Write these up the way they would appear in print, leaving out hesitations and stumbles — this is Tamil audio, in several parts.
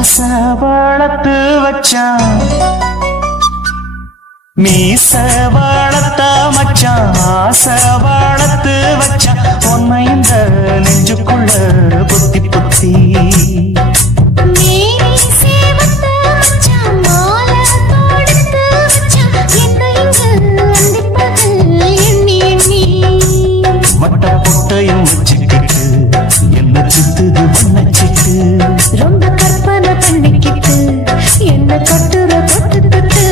ஆசை வளர்த்து வச்சான் மீச வளர்த்த மச்சான் ஆசை வளர்த்து வச்சான் உன்னை இந்த நெஞ்சுக்குள்ள பொத்தி பொத்தி வட்ட பொட்டையும் வச்சுக்கிட்டு என்ன சுத்துது வண்ணச்சிட்டு ரொம்ப கற்பனை பண்ணிக்கிட்டு என்ன கட்டுற தொட்டு தொட்டு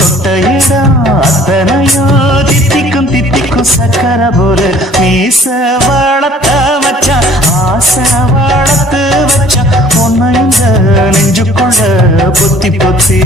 தொட்ட இடம் அத்தனையோ தித்திக்கும் தித்திக்கும் சக்கர போல மீச வளர்த்த மச்சான் ஆசை வளர்த்து வச்சான் உன்னை இந்த நெஞ்சுக்குள்ள பொத்தி பொத்தி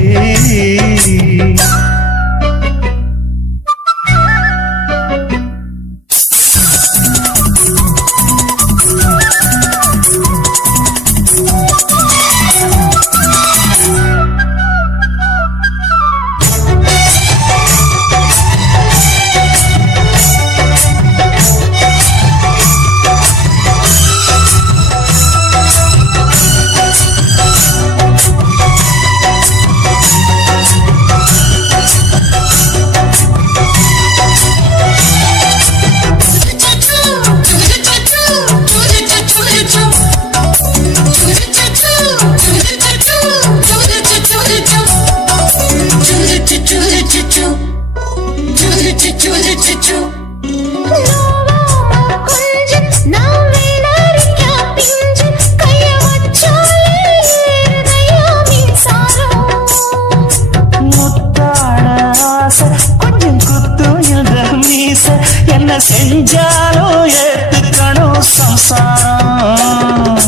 என்ன செஞ்சாலும் ஏத்துக்கணும் சம்சாரம்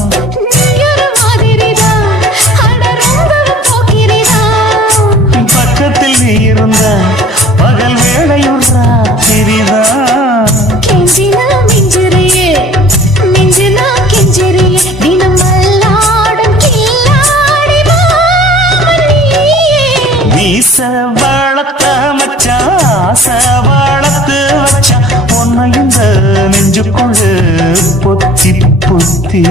பக்கத்தில் நீ இருந்த பகல் வேளையும் ராத்திரிதான் கெஞ்சினா மிஞ்சிறியே மிஞ்சினா கெஞ்சிறியே தினமல்லாடும் கில்லாடி மீச வளர்த்த மச்சான் ஆசை வளர்த்து வச்சான் உன்னை இந்த நெஞ்சுக்குள்ள பொத்தி பொத்தி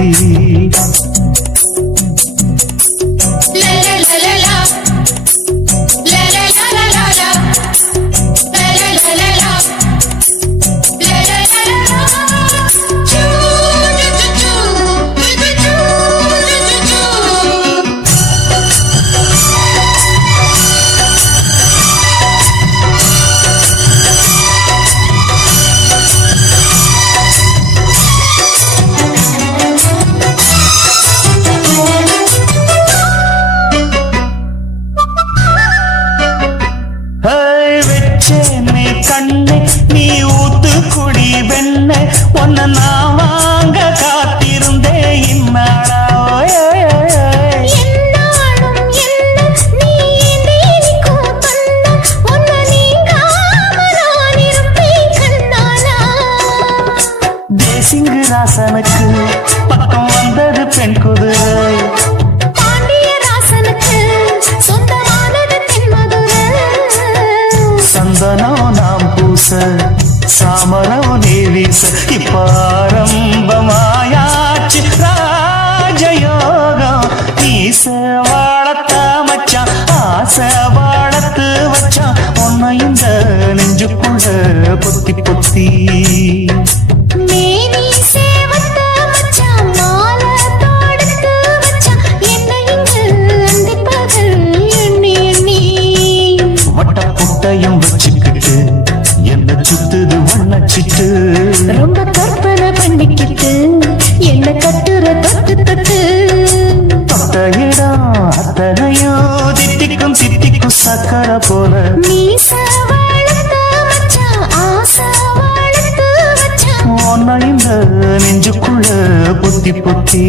கண்ணே நீ ஊத்து குடி வெண்ண உன்னை நான் வாங்க காத்திருந்தே இந்நாளா தேசிங்கு ராசனுக்கு பக்கம் வந்தது பெண் குதிரை சந்தனம் நாம் பூச சாமரம் நீ வீச இப்பாரம்பமாயாச்சு ராஜயோகம் ஈச வாழத்த மச்சான் ஆசை வாழத்து வச்சான் உன்னை இந்த நெஞ்சுக்குள்ள பொத்தி பொத்தி வச்சுக்கிட்டு என்ன சுத்துது வண்ணச்சிட்டு ரொம்ப கற்பனை பண்ணிக்கிட்டு என்ன கட்டுற தொட்டு தொட்டு தொட்ட இடம் அத்தனையோ தித்திக்கும் தித்திக்கும் சக்கர போல மீச வளர்த்த மச்சான் ஆசை வளர்த்து வச்சான் உன்னை இந்த நெஞ்சுக்குள்ள பொத்தி பொத்தி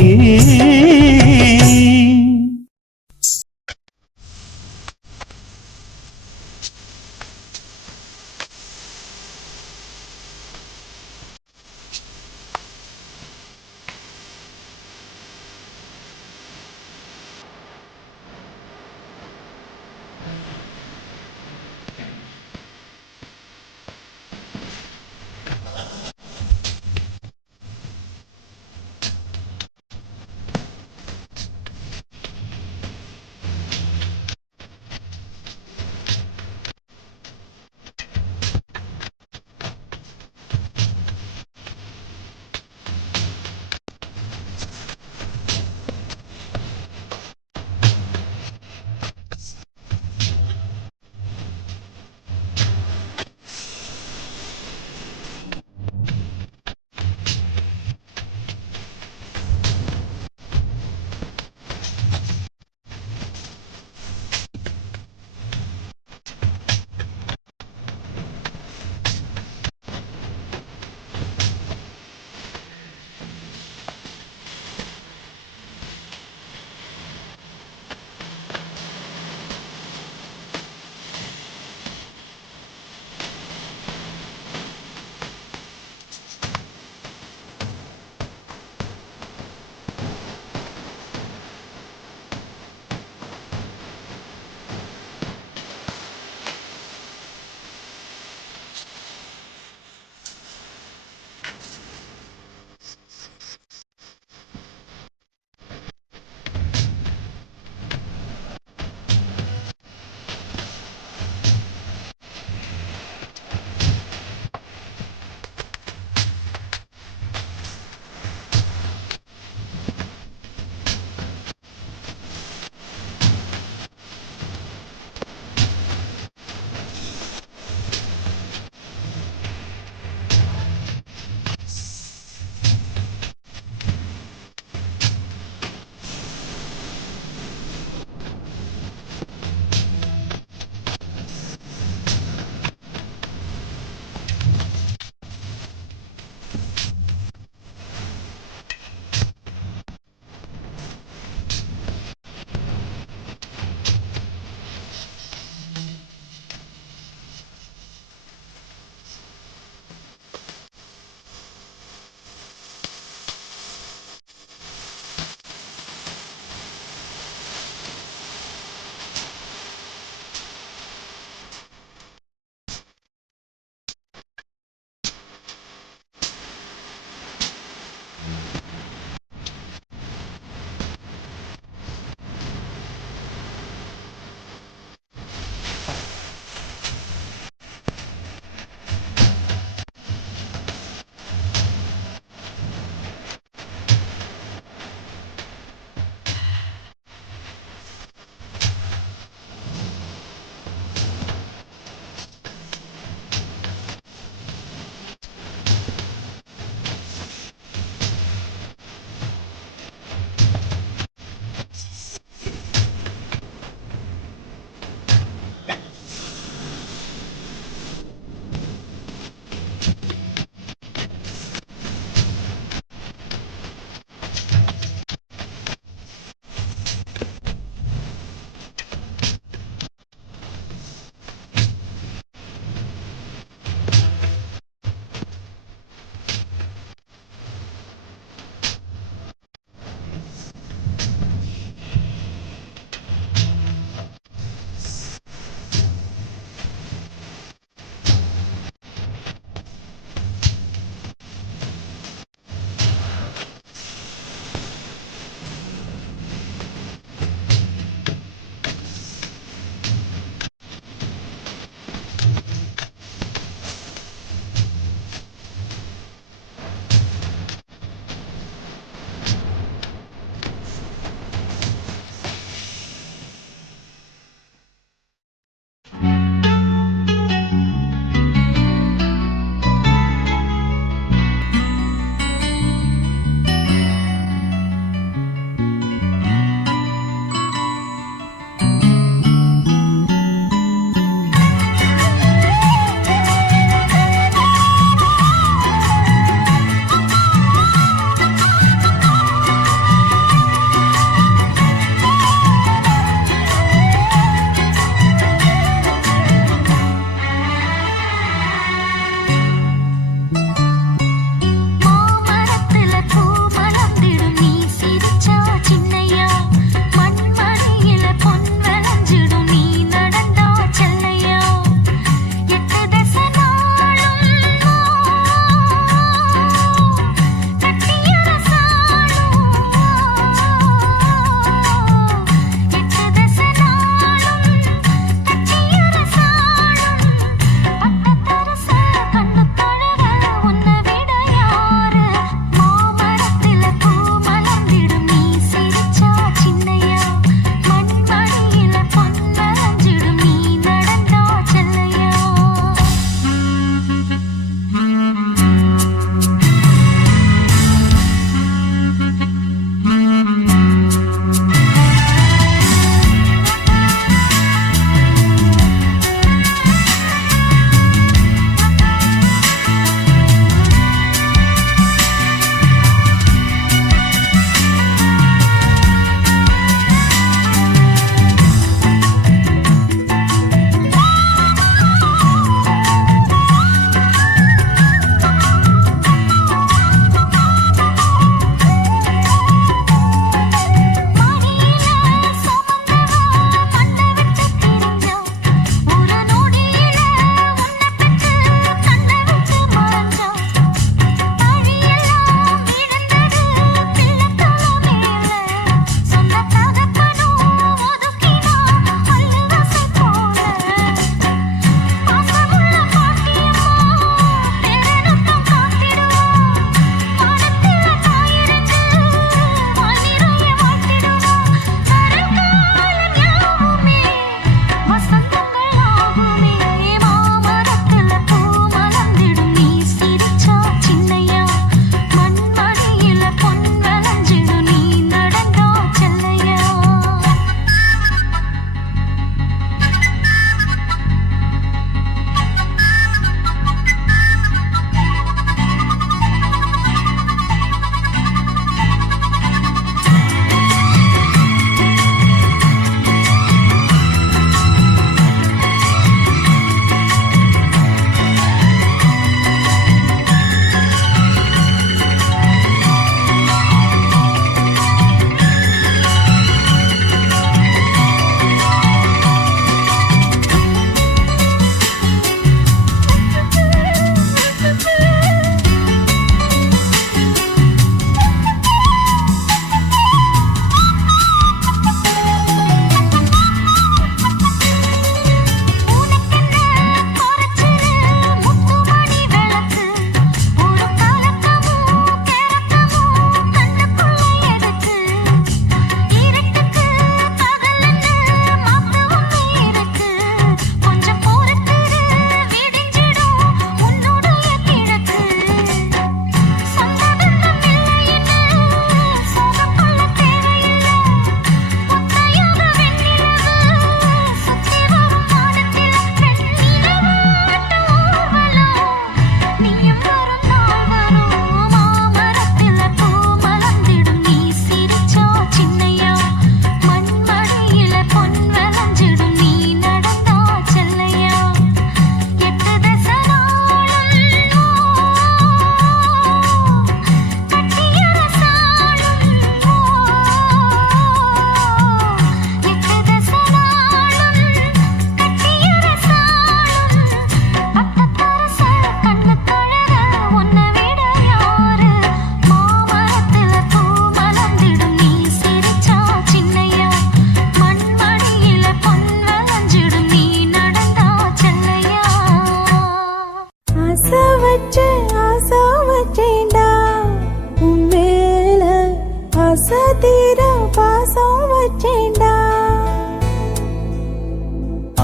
வச்சேண்டா.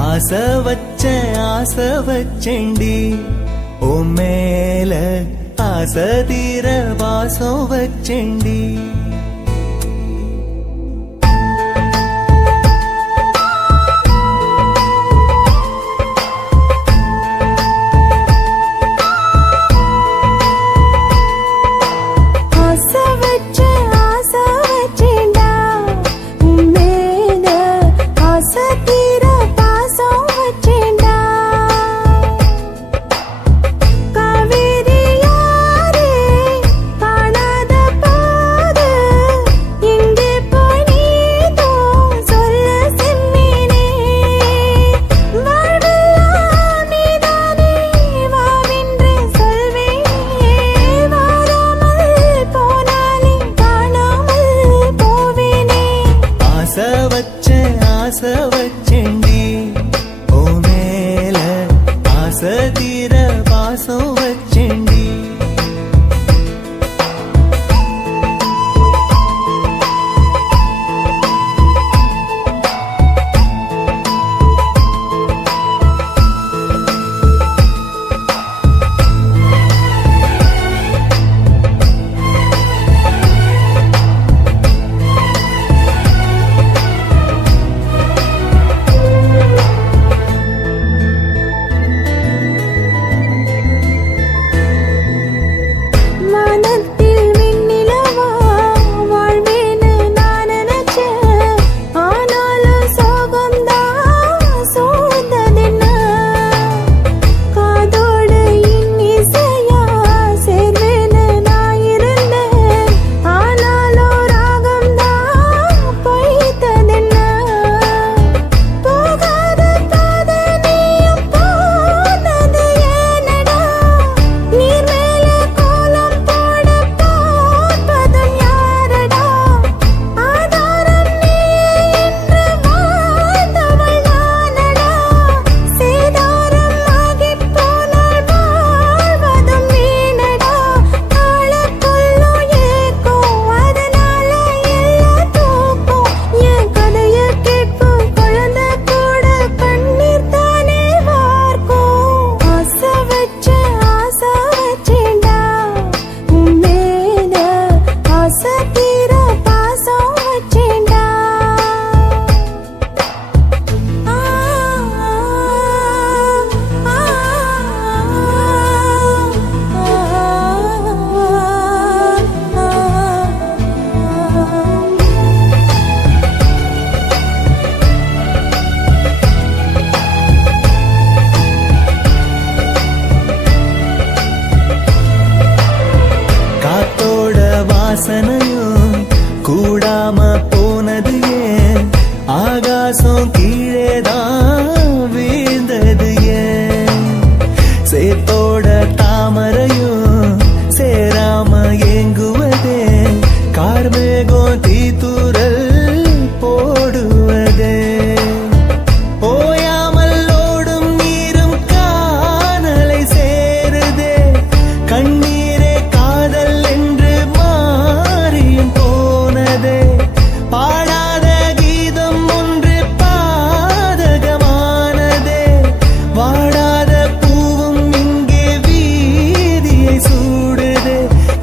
ஆசை வச்சேண்டி ஓ மேல ஆசை தீர வாசம் வச்சேண்டி. ஆசை வச்சேண்டி ஓ மேல ஆசை தீர பாசம் வச்சேண்டி. வாசனையும் கூடாம போனது ஏன் ஆகாசம் கீழேதான் வீழ்ந்தது ஏன் சேத்தோட தாமரையும் சேராம ஏங்குவதே கார்மேகம் தீத்துரல் போடுவதே ஓயாமல் ஓடும் நீரும் காணலை சேருதே கண்ணீரே காதல் என்று மாறியும் போனதே பாடாத கீதம் ஒன்று பாதகமானதே வாடாத பூவும் இங்கே வீதியை சூடுதே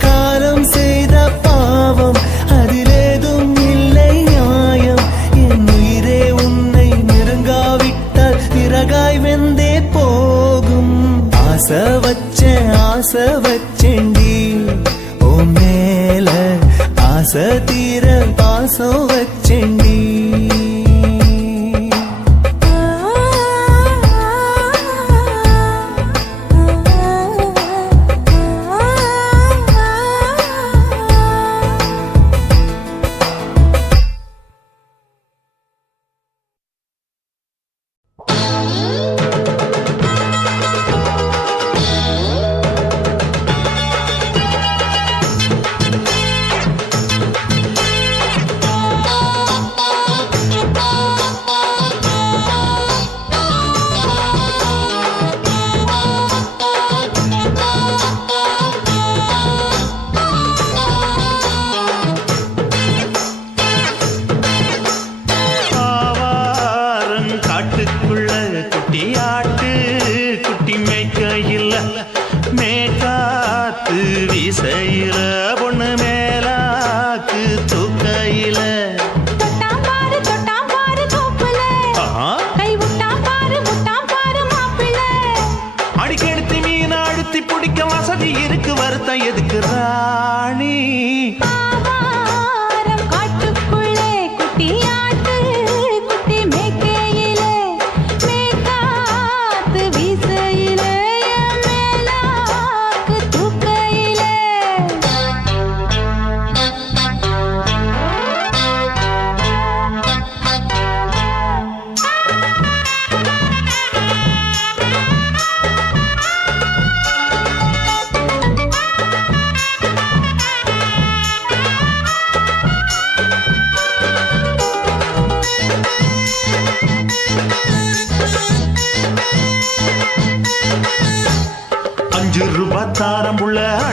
காலம் செய்த பாவம் அதிலேதும் இல்லை நியாயம் என் உயிரே உன்னை நெருங்காவிட்டால் பிறகாய் வெந்தே போகும் ஆசை வச்சேண்டி ஓ மேல ஆசை தீர பாசம் வச்சேண்டி. ஆ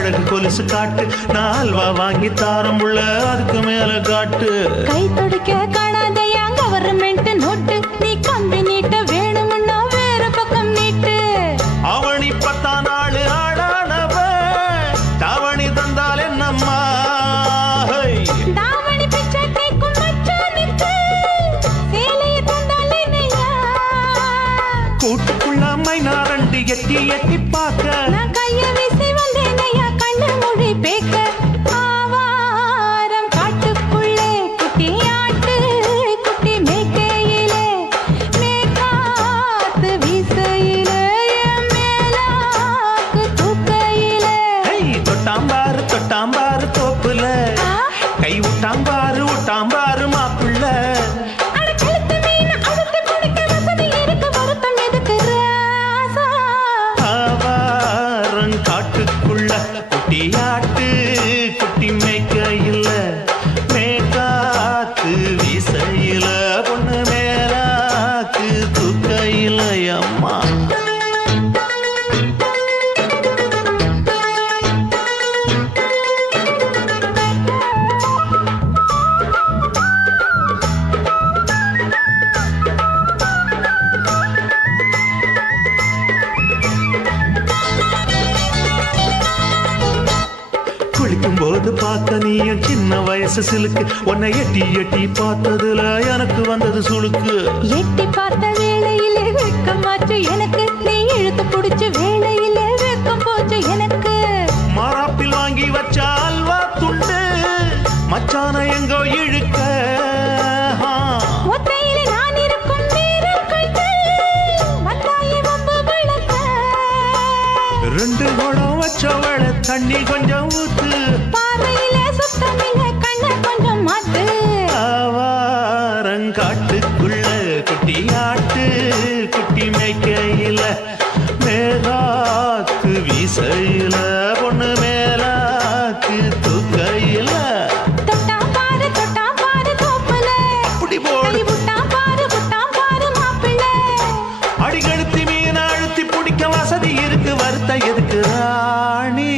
அழகு கொலுசு காட்டு, நான் அல்வா வாங்கி தாரம் உள்ள அதுக்கு மேல காட்டு. கை துடிக்க காணாதையா கவர்மெண்ட் நோட்டு, நீ கம்பி நீட்ட வேணும்னா வேற பக்கம் நீட்டு. அவனி 10 நாள் ஆடானவ தாவணி தந்தால் என்னம்மா? தாவணி பிச்சை கேக்கும் மச்சானுக்கு சேலையை தந்தால் என்னையா? கூட்டுக்குள்ள மைனா ரெண்டு எட்டி எட்டி பார்க்க, நான் கைய வீசி வந்தேனையா கண்ணு மொழி பேக்க. ஆவாரம் காட்டுக்குள்ளே குட்டி ஆட்டு குட்டி மேய்க்கையிலே, மேக்காத்து வீசையிலே, என் மேலாக்கு தூக்கையிலே. தொட்டாம்பாரு தோப்புல, கை விட்டாம்பாரு மாப்பிள்ள. அட கழுத்து மீன் அழுத்து குடிக்க வசதி இருக்கு, வருத்தம் எதுக்கு ராசா? ஆவாரம் காட்டுக்குள்ள குட்டியாட்டு குட்டி மேய்க்கையில, மேக்காத்து வீசையில, பொண்ணு மேலாக்கு தூக்கையில. அம்மா குளிக்கும் போது பார்த்த நீயும் சின்ன வயசு சிலுக்கு, உன்னை எட்டி எட்டி பார்த்ததுல எனக்கு வந்தது சுளுக்கு. எட்டி பார்த்த வேளையிலே வெட்கமாச்சு எனக்கு, நீ இழுத்து புடிச்ச வேளையிலே வெட்கம் போச்சு எனக்கு. மாறாப்பில் வாங்கி வச்ச அல்வா துண்டு மச்சான எங்கோ இழுக்க. ஒத்தையிலே நான் இருக்கும் நேரம் கண்டு வந்தாயே வம்பு விளக்க. 2 குடம் வச்சவள தண்ணி கொஞ்சம் ஊத்து, பார்வையிலே சுத்தமில்லை கண்ண கொஞ்சம் மாத்து. ஆவாரங்காட்டுக்குள்ள குட்டியாட்டு குட்டி மேய்க்கையில, மேலாக்கு வீசையில, பொண்ணு மேலாக்கு தூக்கையில. தொட்டாம் பாரு தோப்புல, அப்படி போடு. கை விட்டாம் பாரு மாப்பிள்ளை. அடிகழுத்தி மீன் அழுத்தி பிடிக்க வசதி இருக்கு, வருத்த எதுக்கு ராணி?